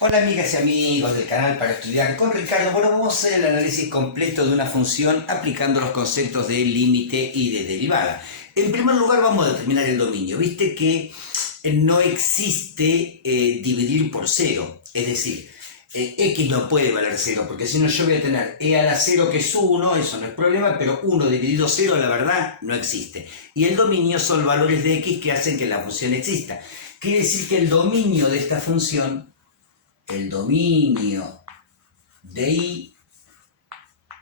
Hola amigas y amigos del canal para estudiar con Ricardo. Bueno, vamos a hacer el análisis completo de una función aplicando los conceptos de límite y de derivada. En primer lugar vamos a determinar el dominio. Viste que no existe dividir por cero, es decir, x no puede valer cero, porque si no yo voy a tener e a la cero que es 1, eso no es problema, pero 1 dividido 0 la verdad no existe. Y el dominio son valores de x que hacen que la función exista. Quiere decir que el dominio de esta función, el dominio de i,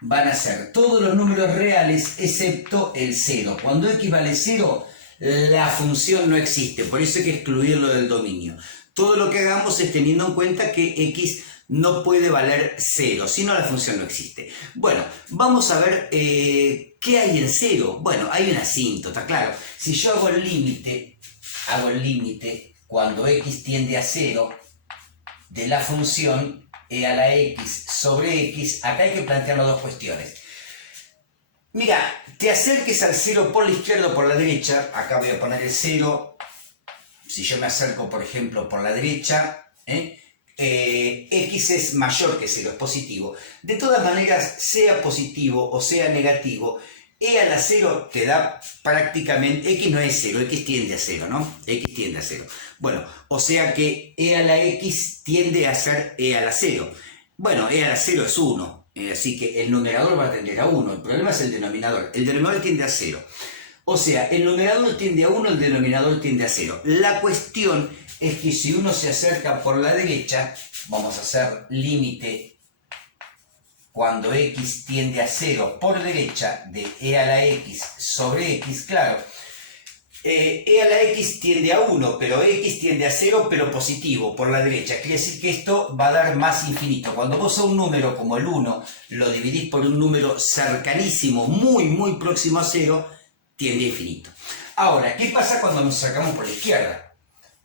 van a ser todos los números reales excepto el 0. Cuando x vale 0, la función no existe, por eso hay que excluirlo del dominio. Todo lo que hagamos es teniendo en cuenta que x no puede valer 0, si no la función no existe. Bueno, vamos a ver qué hay en 0. Bueno, hay una asíntota, claro. Si yo hago el límite cuando x tiende a 0, de la función e a la x sobre x, acá hay que plantearnos dos cuestiones. Mira, te acerques al 0 por la izquierda o por la derecha, acá voy a poner el 0, si yo me acerco por ejemplo por la derecha, x es mayor que 0, es positivo. De todas maneras, sea positivo o sea negativo, e a la 0 te da prácticamente, x no es 0, x tiende a 0, ¿no? X tiende a 0. Bueno, o sea que e a la x tiende a ser e a la 0. Bueno, e a la 0 es 1, así que el numerador va a tender a 1. El problema es el denominador. El denominador tiende a 0. O sea, el numerador tiende a 1, el denominador tiende a 0. La cuestión es que si uno se acerca por la derecha, vamos a hacer límite cuando x tiende a 0 por derecha de e a la x sobre x, claro, e a la x tiende a 1, pero x tiende a 0, pero positivo por la derecha. Quiere decir que esto va a dar más infinito. Cuando vos a un número como el 1 lo dividís por un número cercanísimo, muy próximo a 0, tiende a infinito. Ahora, ¿qué pasa cuando nos sacamos por la izquierda?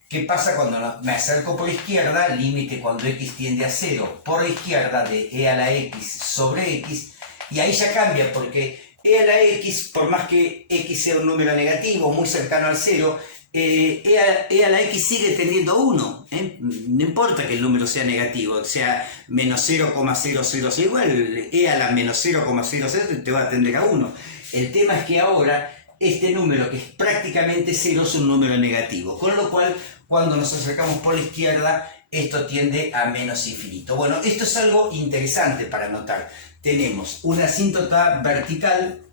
¿Qué pasa cuando me acerco por la izquierda? Límite cuando x tiende a 0 por la izquierda de e a la x sobre x. Y ahí ya cambia porque e a la x, por más que x sea un número negativo, muy cercano al 0, e a la x sigue tendiendo a 1. No importa que el número sea negativo, sea menos 0,00, igual e a la menos 0,00 te va a tender a 1. El tema es que ahora este número, que es prácticamente 0, es un número negativo, con lo cual cuando nos acercamos por la izquierda esto tiende a menos infinito. Bueno, esto es algo interesante para notar. Tenemos una asíntota vertical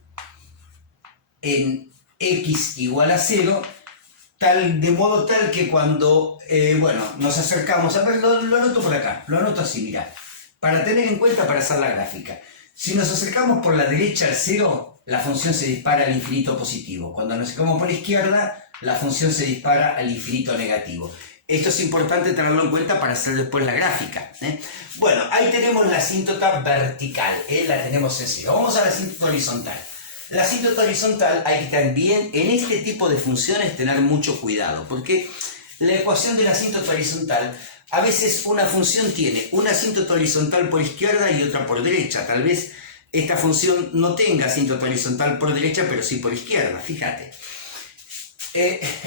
en x igual a 0, de modo tal que cuando nos acercamos, a ver, lo anoto por acá, lo anoto así, mirá, para tener en cuenta para hacer la gráfica. Si nos acercamos por la derecha al 0, la función se dispara al infinito positivo. Cuando nos acercamos por la izquierda, la función se dispara al infinito negativo. Esto es importante tenerlo en cuenta para hacer después la gráfica. Bueno, ahí tenemos la asíntota vertical, la tenemos en 0. Vamos a la asíntota horizontal. La asíntota horizontal hay que también, en este tipo de funciones, tener mucho cuidado, porque la ecuación de la asíntota horizontal, a veces una función tiene una asíntota horizontal por izquierda y otra por derecha. Tal vez esta función no tenga asíntota horizontal por derecha, pero sí por izquierda, fíjate.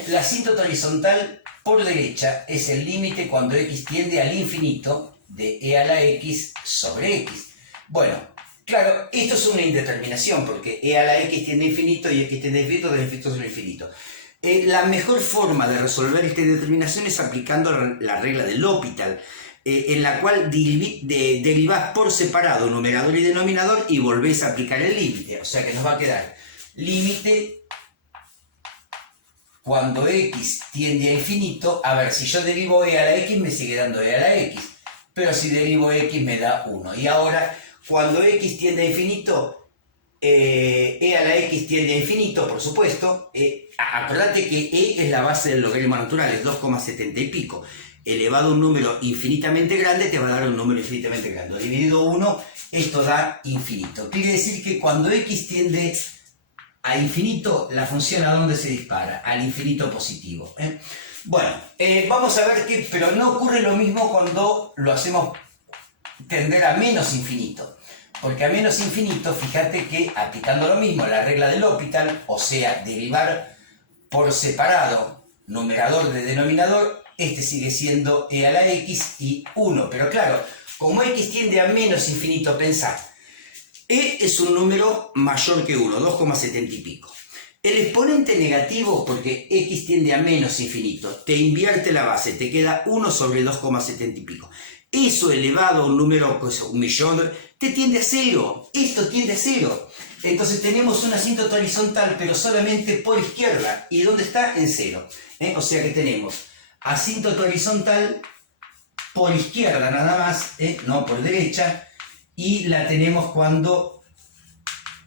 La asíntota horizontal por derecha es el límite cuando x tiende al infinito de e a la x sobre x. Bueno, claro, esto es una indeterminación, porque e a la x tiende a infinito y x tiende a infinito, del infinito sobre infinito. La mejor forma de resolver esta indeterminación es aplicando la regla de L'Hopital, en la cual derivás por separado numerador y denominador y volvés a aplicar el límite. O sea que nos va a quedar límite cuando x tiende a infinito. A ver, si yo derivo e a la x me sigue dando e a la x, pero si derivo x me da 1. Y ahora, cuando x tiende a infinito, e a la x tiende a infinito, por supuesto. Acordate que e es la base del logaritmo natural, es 2,70 y pico. Elevado a un número infinitamente grande te va a dar un número infinitamente grande. Dividido 1, esto da infinito. Quiere decir que cuando x tiende a infinito, la función ¿a dónde se dispara? Al infinito positivo. Bueno, vamos a ver que, pero no ocurre lo mismo cuando lo hacemos tender a menos infinito. Porque a menos infinito, fíjate que aplicando lo mismo, la regla del L'Hopital, o sea, derivar por separado numerador de denominador, este sigue siendo e a la x y 1. Pero claro, como x tiende a menos infinito, pensá, e es un número mayor que 1, 2,70 y pico. El exponente negativo, porque x tiende a menos infinito, te invierte la base, te queda 1 sobre 2,70 y pico. Eso elevado a un número, un millón, te tiende a 0. Esto tiende a 0. Entonces tenemos una asíntota horizontal, pero solamente por izquierda. ¿Y dónde está? En 0. O sea que tenemos asíntota horizontal por izquierda nada más, no por derecha. Y la tenemos cuando,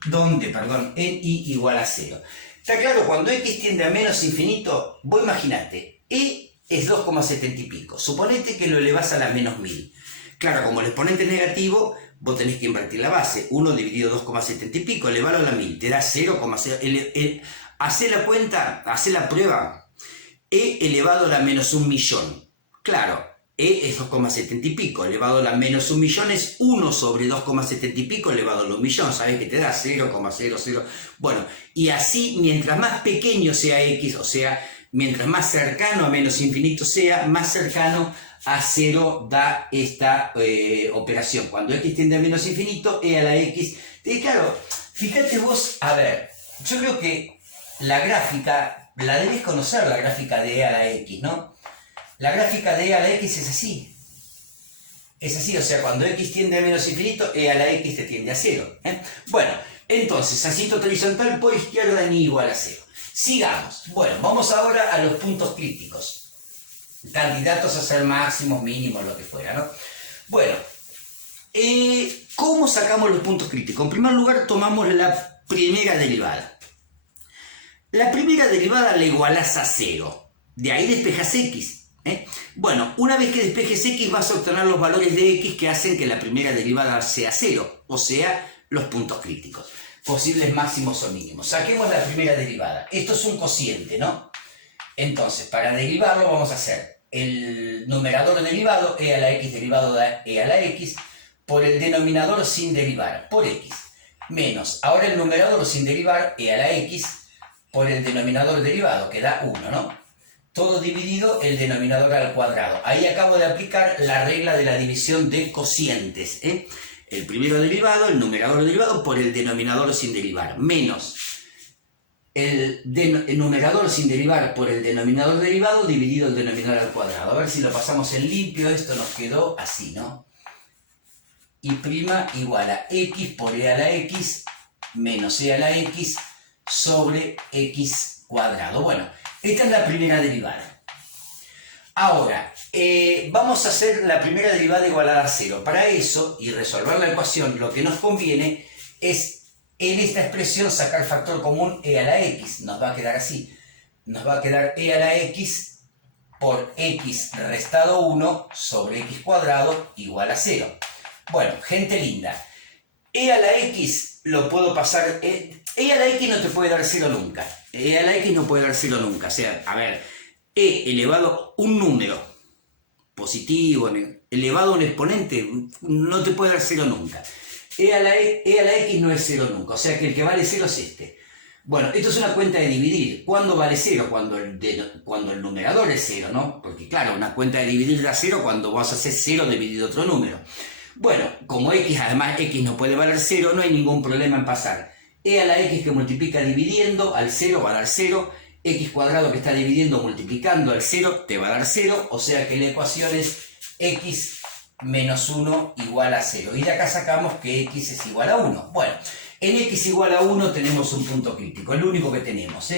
¿dónde? Perdón, en y igual a 0. Está claro, cuando x tiende a menos infinito, vos imaginate, e es 2,70 y pico. Suponete que lo elevás a la menos 1000. Claro, como el exponente es negativo, vos tenés que invertir la base. 1 dividido 2,70 y pico, elevalo a la 1000, te da 0,0. Hacé la cuenta, hacé la prueba. E elevado a la menos 1.000.000. Claro, e es 2,70 y pico, elevado a la menos 1.000.000 es 1 sobre 2,70 y pico elevado a la 1.000.000. ¿Sabés que te da 0,00? Bueno, y así, mientras más pequeño sea x, o sea, mientras más cercano a menos infinito sea, más cercano a 0 da esta operación. Cuando x tiende a menos infinito, e a la x. Y claro, fíjate vos, a ver, yo creo que la gráfica, la debes conocer, la gráfica de e a la x, ¿no? La gráfica de e a la x es así. Es así, o sea, cuando x tiende a menos infinito, e a la x te tiende a 0. Bueno, entonces, asíntota horizontal por izquierda ni igual a 0. Sigamos. Bueno, vamos ahora a los puntos críticos. Candidatos a ser máximos, mínimos, lo que fuera, ¿no? Bueno, ¿cómo sacamos los puntos críticos? En primer lugar, tomamos la primera derivada. La primera derivada la igualás a 0. De ahí despejas x. Bueno, una vez que despejes x vas a obtener los valores de x que hacen que la primera derivada sea 0. O sea, los puntos críticos. Posibles máximos o mínimos. Saquemos la primera derivada. Esto es un cociente, ¿no? Entonces, para derivarlo vamos a hacer el numerador derivado, e a la x derivado de e a la x, por el denominador sin derivar, por x, menos, ahora el numerador sin derivar, e a la x, por el denominador derivado, que da 1, ¿no? Todo dividido el denominador al cuadrado. Ahí acabo de aplicar la regla de la división de cocientes, El primero derivado, el numerador derivado, por el denominador sin derivar, menos el numerador sin derivar por el denominador derivado dividido el denominador al cuadrado. A ver si lo pasamos en limpio, esto nos quedó así, ¿no? Y' igual a x por e a la x menos e a la x sobre x cuadrado. Bueno, esta es la primera derivada. Ahora, vamos a hacer la primera derivada igualada a 0. Para eso, y resolver la ecuación, lo que nos conviene es en esta expresión sacar factor común e a la x. Nos va a quedar así. Nos va a quedar e a la x por x restado 1 sobre x cuadrado igual a 0. Bueno, gente linda. E a la x lo puedo pasar... E a la x no te puede dar 0 nunca. E a la x no puede dar 0 nunca. O sea, a ver, e elevado a un número positivo, elevado a un exponente, no te puede dar 0 nunca. E a la x no es 0 nunca, o sea que el que vale 0 es este. Bueno, esto es una cuenta de dividir. ¿Cuándo vale 0? Cuando el numerador es 0, ¿no? Porque claro, una cuenta de dividir da 0 cuando vas a hacer 0 dividido otro número. Bueno, como x, además x no puede valer 0, no hay ningún problema en pasar. E a la x que multiplica dividiendo al 0 va a dar 0. X cuadrado que está dividiendo multiplicando al 0 te va a dar 0. O sea que la ecuación es x menos 1 igual a 0. Y de acá sacamos que x es igual a 1. Bueno, en x igual a 1 tenemos un punto crítico, el único que tenemos.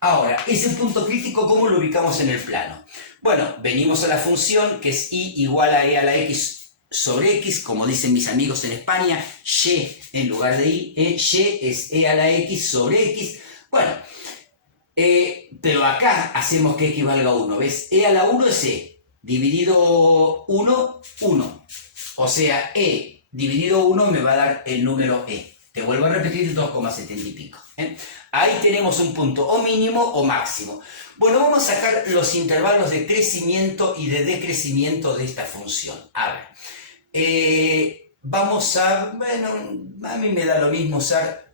Ahora, ese punto crítico, ¿cómo lo ubicamos en el plano? Bueno, venimos a la función que es y igual a e a la x sobre x, como dicen mis amigos en España, y en lugar de y es e a la x sobre x. Bueno, pero acá hacemos que x valga 1, ¿ves? E a la 1 es e. Dividido 1, 1. O sea, e dividido 1 me va a dar el número e. Te vuelvo a repetir, 2,70 y pico. Ahí tenemos un punto o mínimo o máximo. Bueno, vamos a sacar los intervalos de crecimiento y de decrecimiento de esta función. A ver, vamos a... Bueno, a mí me da lo mismo usar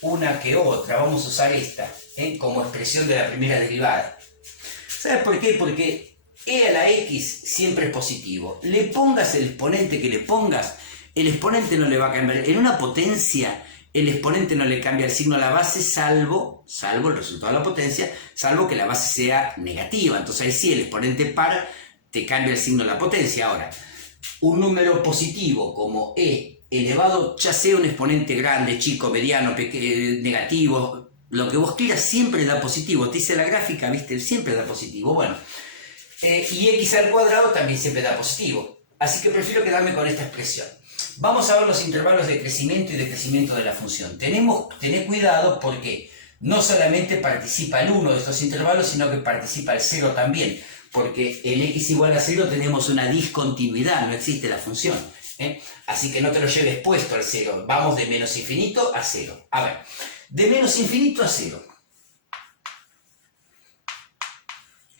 una que otra. Vamos a usar esta como expresión de la primera derivada. ¿Sabes por qué? Porque e a la x siempre es positivo. Le pongas el exponente que le pongas, el exponente no le va a cambiar. En una potencia, el exponente no le cambia el signo a la base, salvo el resultado de la potencia, salvo que la base sea negativa. Entonces ahí sí, el exponente par te cambia el signo de la potencia. Ahora, un número positivo como e elevado, ya sea un exponente grande, chico, mediano, negativo, lo que vos quieras, siempre da positivo. Te dice la gráfica, ¿viste? Siempre da positivo. Bueno, y x al cuadrado también siempre da positivo. Así que prefiero quedarme con esta expresión. Vamos a ver los intervalos de crecimiento y decrecimiento de la función. Tened cuidado porque no solamente participa el 1 de estos intervalos, sino que participa el 0 también. Porque en x igual a 0 tenemos una discontinuidad, no existe la función. Así que no te lo lleves puesto al 0. Vamos de menos infinito a 0. A ver, de menos infinito a 0.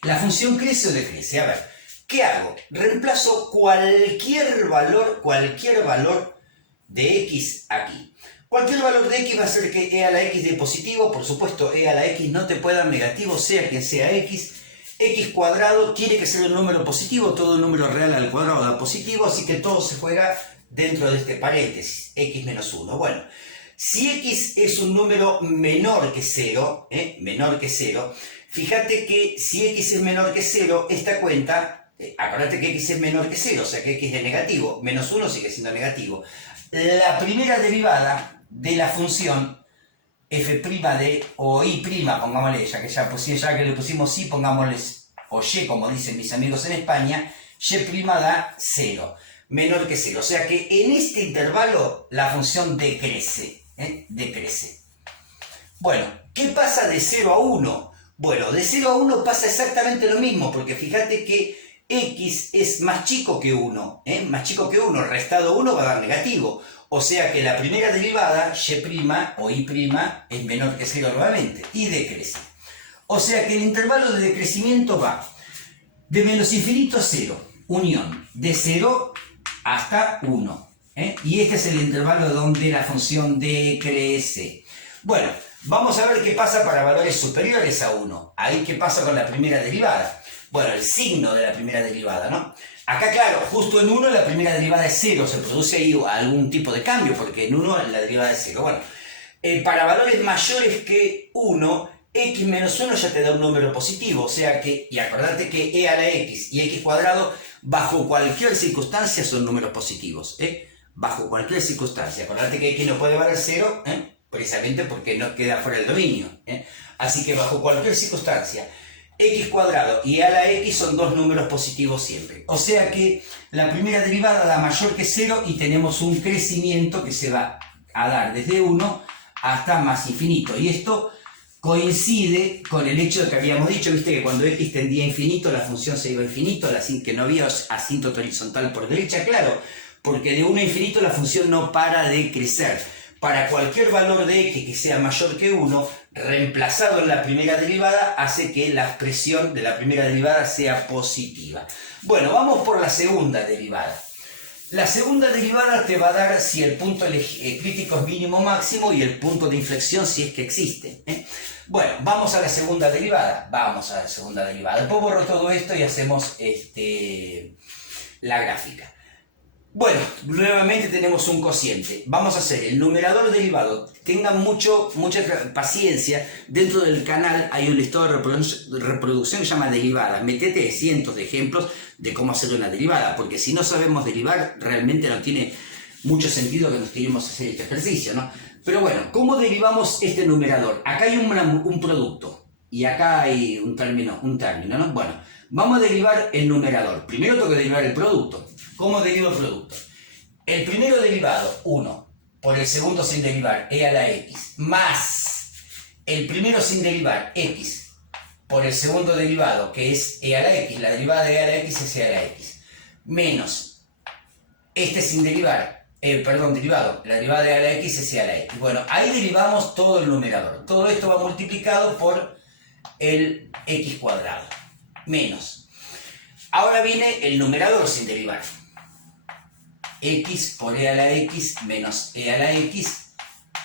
¿La función crece o decrece? A ver. ¿Qué hago? Reemplazo cualquier valor de x aquí. Cualquier valor de x va a ser que e a la x de positivo, por supuesto e a la x no te puede dar negativo, sea quien sea x. X cuadrado tiene que ser un número positivo, todo número real al cuadrado da positivo, así que todo se juega dentro de este paréntesis, x menos 1. Bueno, si x es un número menor que 0, fíjate que si x es menor que 0, esta cuenta... Acordate que x es menor que 0, o sea que x es negativo, menos 1 sigue siendo negativo. La primera derivada de la función f' de, o y', pongámosle, ya que le pusimos y, pongámosle, o y, como dicen mis amigos en España, y' da 0, menor que 0. O sea que en este intervalo la función decrece, decrece. Bueno, ¿qué pasa de 0 a 1? Bueno, de 0 a 1 pasa exactamente lo mismo, porque fíjate que x es más chico que 1, más chico que 1, restado 1 va a dar negativo, o sea que la primera derivada, y' o y' es menor que 0 nuevamente, y decrece. O sea que el intervalo de decrecimiento va de menos infinito a 0, unión, de 0 hasta 1, y este es el intervalo donde la función decrece. Bueno, vamos a ver qué pasa para valores superiores a 1, ahí qué pasa con la primera derivada. Bueno, el signo de la primera derivada, ¿no? Acá, claro, justo en 1 la primera derivada es 0, se produce ahí algún tipo de cambio, porque en 1 la derivada es 0. Bueno, para valores mayores que 1, x menos 1 ya te da un número positivo, o sea que, y acordate que e a la x y x cuadrado, bajo cualquier circunstancia son números positivos, bajo cualquier circunstancia. Acordate que x no puede valer 0, precisamente porque no queda fuera del dominio, así que bajo cualquier circunstancia, x cuadrado y a la x son dos números positivos siempre. O sea que la primera derivada da mayor que 0 y tenemos un crecimiento que se va a dar desde 1 hasta más infinito. Y esto coincide con el hecho de que habíamos dicho, viste, que cuando x tendía a infinito la función se iba a infinito, que no había asíntota horizontal por derecha, claro, porque de 1 a infinito la función no para de crecer. Para cualquier valor de x que sea mayor que 1, reemplazado en la primera derivada, hace que la expresión de la primera derivada sea positiva. Bueno, vamos por la segunda derivada. La segunda derivada te va a dar si el punto crítico es mínimo máximo y el punto de inflexión si es que existe. Bueno, vamos a la segunda derivada. Después borro todo esto y hacemos la gráfica. Bueno, nuevamente tenemos un cociente. Vamos a hacer el numerador derivado. Tengan mucha paciencia. Dentro del canal hay un listado de reproducción que se llama derivadas. Metete cientos de ejemplos de cómo hacer una derivada, porque si no sabemos derivar, realmente no tiene mucho sentido que nos tiremos a hacer este ejercicio, ¿no? Pero bueno, ¿cómo derivamos este numerador? Acá hay un producto y acá hay un término, ¿no? Bueno, vamos a derivar el numerador. Primero tengo que derivar el producto. ¿Cómo derivo el producto? El primero derivado, 1, por el segundo sin derivar, e a la x, más el primero sin derivar, x, por el segundo derivado, que es e a la x, la derivada de e a la x es e a la x, menos este sin derivar, derivado, la derivada de e a la x es e a la x. Bueno, ahí derivamos todo el numerador. Todo esto va multiplicado por el x cuadrado, menos. Ahora viene el numerador sin derivar. X por e a la x menos e a la x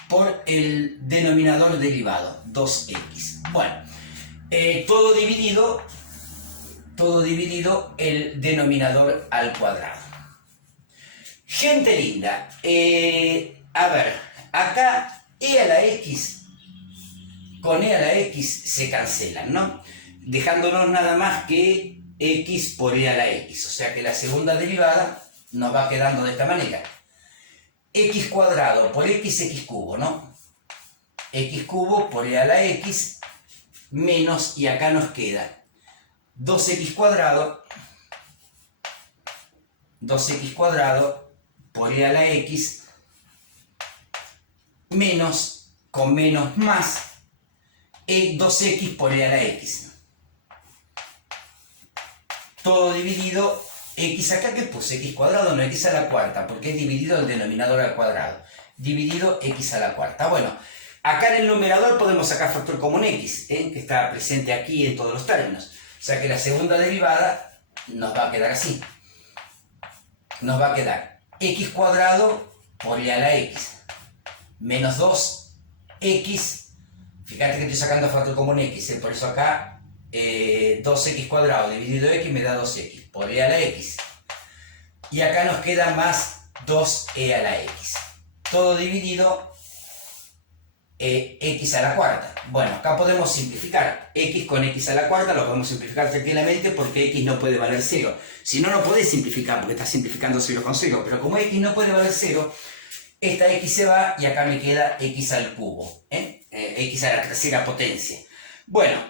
por el denominador derivado, 2x. Bueno, todo dividido todo dividido el denominador al cuadrado. Gente linda, a ver, acá e a la x con e a la x se cancelan, ¿no? Dejándonos nada más que x por e a la x, o sea que la segunda derivada nos va quedando de esta manera. X cuadrado por x, x cubo, ¿no? X cubo por e a la x menos, y acá nos queda 2x cuadrado por e a la x menos, con menos más, 2x por e a la x. Todo dividido, x acá que puse, x cuadrado, no x a la cuarta, porque es dividido el denominador al cuadrado. Dividido x a la cuarta. Bueno, acá en el numerador podemos sacar factor común x, que está presente aquí en todos los términos. O sea que la segunda derivada nos va a quedar así. Nos va a quedar x cuadrado por e a la x menos 2x. Fíjate que estoy sacando factor común x, por eso acá 2x cuadrado dividido x me da 2x por e a la x. Y acá nos queda más 2e a la x. Todo dividido x a la cuarta. Bueno, acá podemos simplificar. X con x a la cuarta lo podemos simplificar tranquilamente porque x no puede valer 0. Si no, no podés simplificar porque estás simplificando 0 con 0. Pero como x no puede valer 0, esta x se va y acá me queda x al cubo. X a la tercera potencia. Bueno,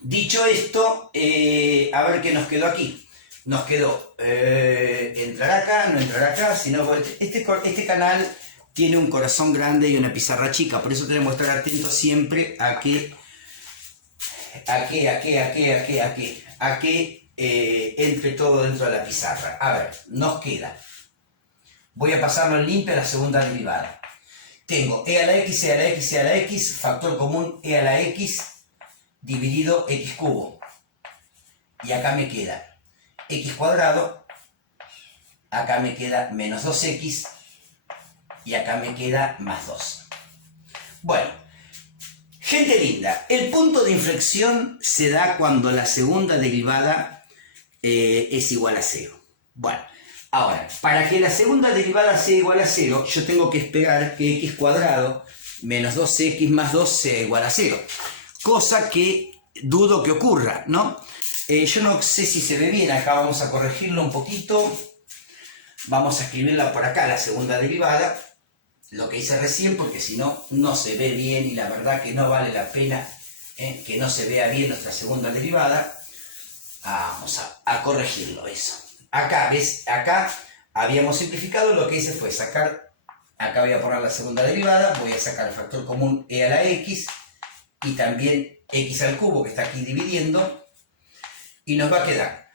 dicho esto, a ver qué nos quedó aquí. Nos quedó entrar acá, no entrar acá, sino este canal tiene un corazón grande y una pizarra chica, por eso tenemos que estar atentos siempre a que entre todo dentro de la pizarra. A ver, nos queda, voy a pasarlo en limpio a la segunda derivada. Tengo e a la x, e a la x, e a la x, factor común e a la x dividido x cubo. Y acá me queda x cuadrado, acá me queda menos 2x, y acá me queda más 2. Bueno, gente linda, el punto de inflexión se da cuando la segunda derivada es igual a 0. Bueno, ahora, para que la segunda derivada sea igual a 0, yo tengo que esperar que x cuadrado menos 2x más 2 sea igual a 0. Cosa que dudo que ocurra, ¿no? Yo no sé si se ve bien, acá vamos a corregirlo un poquito. Vamos a escribirla por acá, la segunda derivada. Lo que hice recién, porque si no, no se ve bien y la verdad que no vale la pena que no se vea bien nuestra segunda derivada. Vamos a corregirlo eso. Acá, ¿ves? Acá habíamos simplificado, lo que hice fue sacar, acá voy a poner la segunda derivada, voy a sacar el factor común e a la x y también x al cubo que está aquí dividiendo y nos va a quedar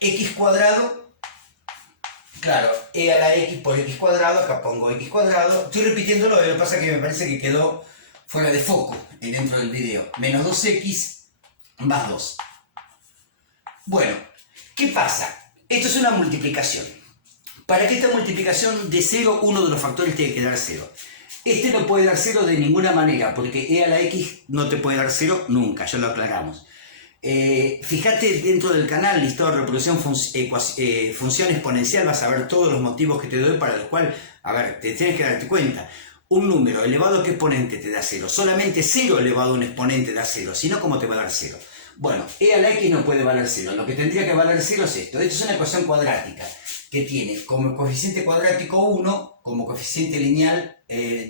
x cuadrado. Claro, e a la x por x cuadrado, acá pongo x cuadrado. Estoy repitiéndolo, lo que pasa es que me parece que quedó fuera de foco dentro del video. Menos 2x más 2. Bueno, ¿qué pasa? Esto es una multiplicación. Para que esta multiplicación de 0, uno de los factores tiene que dar 0. Este no puede dar 0 de ninguna manera, porque e a la x no te puede dar 0 nunca, ya lo aclaramos. Fíjate dentro del canal listado de reproducción función exponencial, vas a ver todos los motivos que te doy para los cuales, a ver, te tienes que darte cuenta. Un número elevado a qué exponente te da 0, solamente 0 elevado a un exponente da 0, si no, ¿cómo te va a dar 0? Bueno, e a la x no puede valer 0, lo que tendría que valer 0 es esto. Esto es una ecuación cuadrática que tiene como coeficiente cuadrático 1, como coeficiente lineal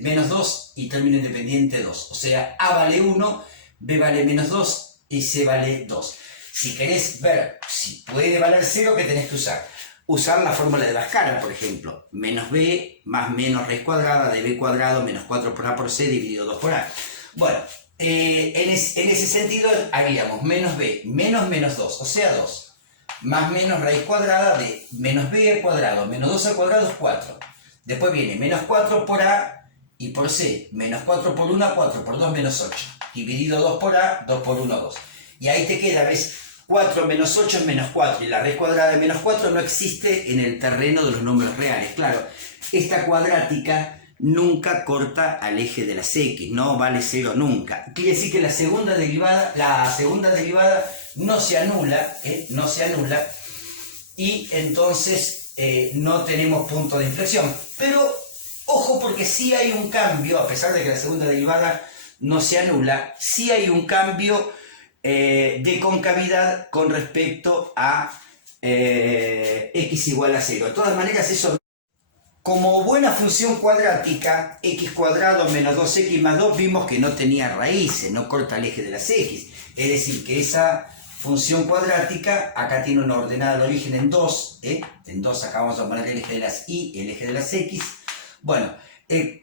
menos 2 y término independiente 2. O sea, a vale 1, b vale menos 2 y c vale 2. Si querés ver si puede valer 0, ¿qué tenés que usar? Usar la fórmula de Bhaskara, por ejemplo. Menos b más menos raíz cuadrada de b cuadrado menos 4 por a por c dividido 2 por a. Bueno, en ese sentido haríamos menos b menos menos 2, o sea 2. Más menos raíz cuadrada de menos b al cuadrado menos 2 al cuadrado es 4. Después viene menos 4 por a y por c. Menos 4 por 1, 4 por 2 menos 8. Dividido 2 por a, 2 por 1, 2. Y ahí te queda, ¿ves? 4 menos 8 es menos 4. Y la raíz cuadrada de menos 4 no existe en el terreno de los números reales. Claro, esta cuadrática nunca corta al eje de las x, no vale 0 nunca. Quiere decir que la segunda derivada no se anula, no se anula, y entonces no tenemos punto de inflexión. Pero ojo, porque sí hay un cambio, a pesar de que la segunda derivada no se anula, sí hay un cambio de concavidad con respecto a x igual a 0. De todas maneras, eso, como buena función cuadrática, x cuadrado menos 2x más 2, vimos que no tenía raíces, no corta el eje de las x. Es decir, que esa función cuadrática, acá tiene una ordenada de origen en 2, en 2 acá vamos a poner el eje de las y, el eje de las x. Bueno,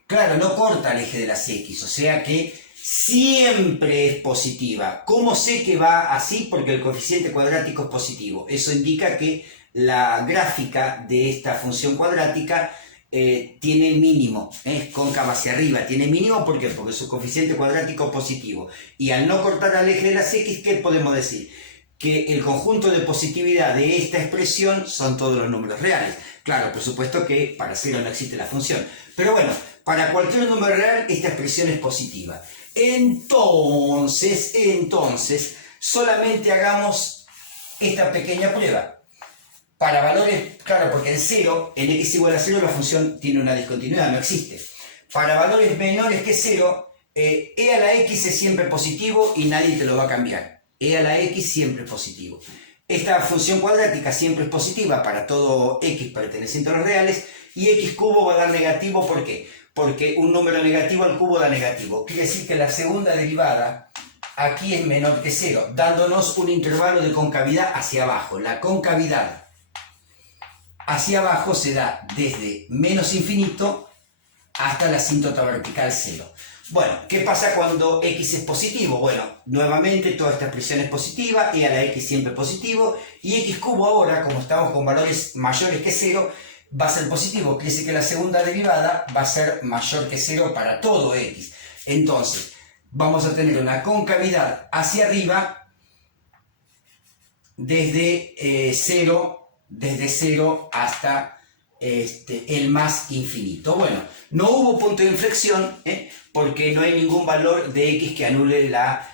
claro, no corta el eje de las x, o sea que siempre es positiva. ¿Cómo sé que va así? Porque el coeficiente cuadrático es positivo. Eso indica que la gráfica de esta función cuadrática tiene mínimo, es cóncava hacia arriba, tiene mínimo. ¿Por qué? Porque su coeficiente cuadrático es positivo. Y al no cortar al eje de las x, ¿qué podemos decir? Que el conjunto de positividad de esta expresión son todos los números reales. Claro, por supuesto que para 0 no existe la función. Pero bueno, para cualquier número real esta expresión es positiva. Entonces, solamente hagamos esta pequeña prueba. Para valores, claro, porque en 0, en x igual a 0, la función tiene una discontinuidad, no existe. Para valores menores que 0, e a la x es siempre positivo y nadie te lo va a cambiar. E a la x siempre es positivo. Esta función cuadrática siempre es positiva para todo x perteneciente a los reales, y x cubo va a dar negativo. ¿Por qué? Porque un número negativo al cubo da negativo. Quiere decir que la segunda derivada aquí es menor que 0, dándonos un intervalo de concavidad hacia abajo. La concavidad hacia abajo se da desde menos infinito hasta la asíntota vertical 0. Bueno, ¿qué pasa cuando x es positivo? Bueno, nuevamente toda esta expresión es positiva, y a la x siempre positivo, y x cubo ahora, como estamos con valores mayores que 0, va a ser positivo. Quiere decir que la segunda derivada va a ser mayor que 0 para todo x. Entonces, vamos a tener una concavidad hacia arriba desde 0 hasta el más infinito. Bueno, no hubo punto de inflexión, porque no hay ningún valor de x que anule la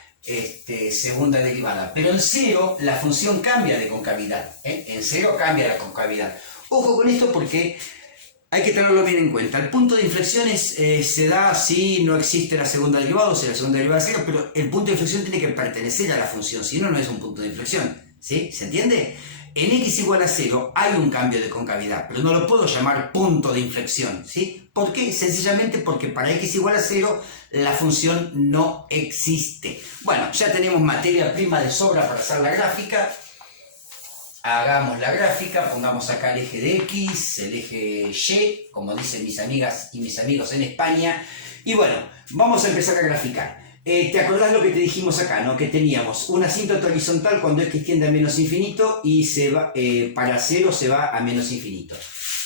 segunda derivada. Pero en 0 la función cambia de concavidad. En 0 cambia la concavidad. Ojo con esto porque hay que tenerlo bien en cuenta. El punto de inflexión se da si no existe la segunda derivada, o si la segunda derivada es 0, pero el punto de inflexión tiene que pertenecer a la función, si no, no es un punto de inflexión. ¿Sí? ¿Se entiende? En x igual a 0 hay un cambio de concavidad, pero no lo puedo llamar punto de inflexión. ¿Sí? ¿Por qué? Sencillamente porque para x igual a 0 la función no existe. Bueno, ya tenemos materia prima de sobra para hacer la gráfica. Hagamos la gráfica, pongamos acá el eje de x, el eje y, como dicen mis amigas y mis amigos en España. Y bueno, vamos a empezar a graficar. ¿Te acordás lo que te dijimos acá, no? Que teníamos una asíntota horizontal cuando x tiende a menos infinito, y para 0 se va a menos infinito.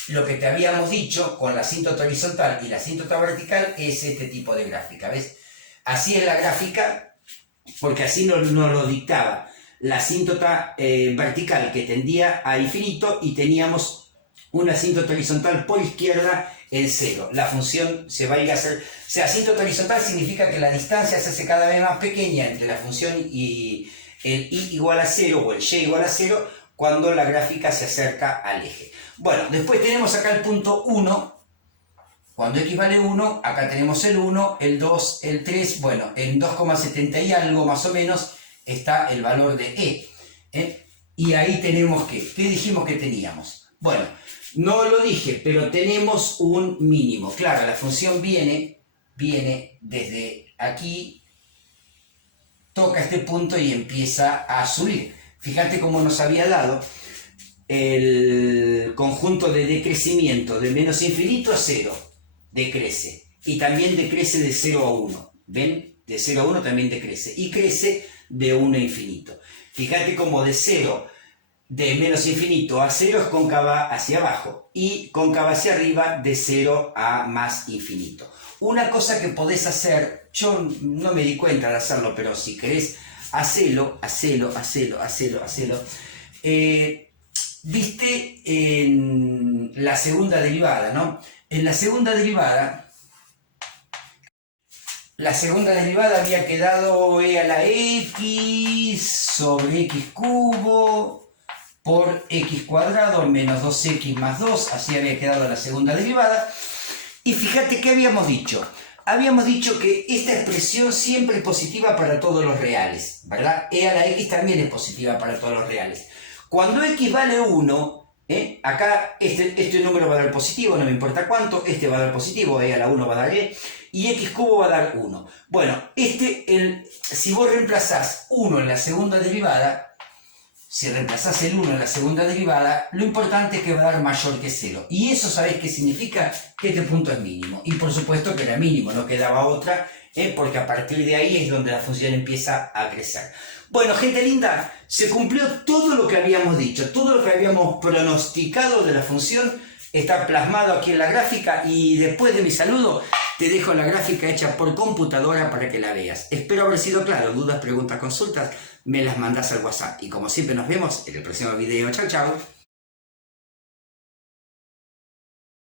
Lo que te habíamos dicho con la asíntota horizontal y la asíntota vertical es este tipo de gráfica, ¿ves? Así es la gráfica, porque así nos lo dictaba la asíntota vertical, que tendía a infinito, y teníamos una asíntota horizontal por izquierda en 0. La función se va a ir a hacer... O sea, asíntota horizontal significa que la distancia se hace cada vez más pequeña entre la función y el y igual a 0 o el y igual a 0 cuando la gráfica se acerca al eje. Bueno, después tenemos acá el punto 1. Cuando x vale 1, acá tenemos el 1, el 2, el 3. Bueno, en 2,70 y algo más o menos está el valor de e. Y ahí tenemos ¿qué dijimos que teníamos? Bueno, no lo dije, pero tenemos un mínimo. Claro, la función viene desde aquí, toca este punto y empieza a subir. Fíjate cómo nos había dado el conjunto de decrecimiento de menos infinito a 0. Decrece. Y también decrece de 0 a 1. ¿Ven? De 0 a 1 también decrece. Y crece de 1 a infinito. Fíjate cómo de 0, de menos infinito a 0 es cóncava hacia abajo, y cóncava hacia arriba de 0 a más infinito. Una cosa que podés hacer, yo no me di cuenta de hacerlo, pero si querés, hacelo. Viste en la segunda derivada, ¿no? En la segunda derivada, la segunda derivada había quedado e a la x sobre x cubo por x cuadrado menos 2x más 2, así había quedado la segunda derivada. Y fíjate qué habíamos dicho. Habíamos dicho que esta expresión siempre es positiva para todos los reales, ¿verdad? E a la x también es positiva para todos los reales. Cuando x vale 1, acá este número va a dar positivo, no me importa cuánto, este va a dar positivo, e a la 1 va a dar e, y x cubo va a dar 1. Bueno, si vos reemplazás 1 en la segunda derivada, si reemplazás el 1 en la segunda derivada, lo importante es que va a dar mayor que 0. Y eso, ¿sabés qué significa? Que este punto es mínimo. Y por supuesto que era mínimo, no quedaba otra, porque a partir de ahí es donde la función empieza a crecer. Bueno, gente linda, se cumplió todo lo que habíamos dicho, todo lo que habíamos pronosticado de la función está plasmado aquí en la gráfica, y después de mi saludo te dejo la gráfica hecha por computadora para que la veas. Espero haber sido claro. Dudas, preguntas, consultas, me las mandas al WhatsApp. Y como siempre nos vemos en el próximo video. Chau, chau.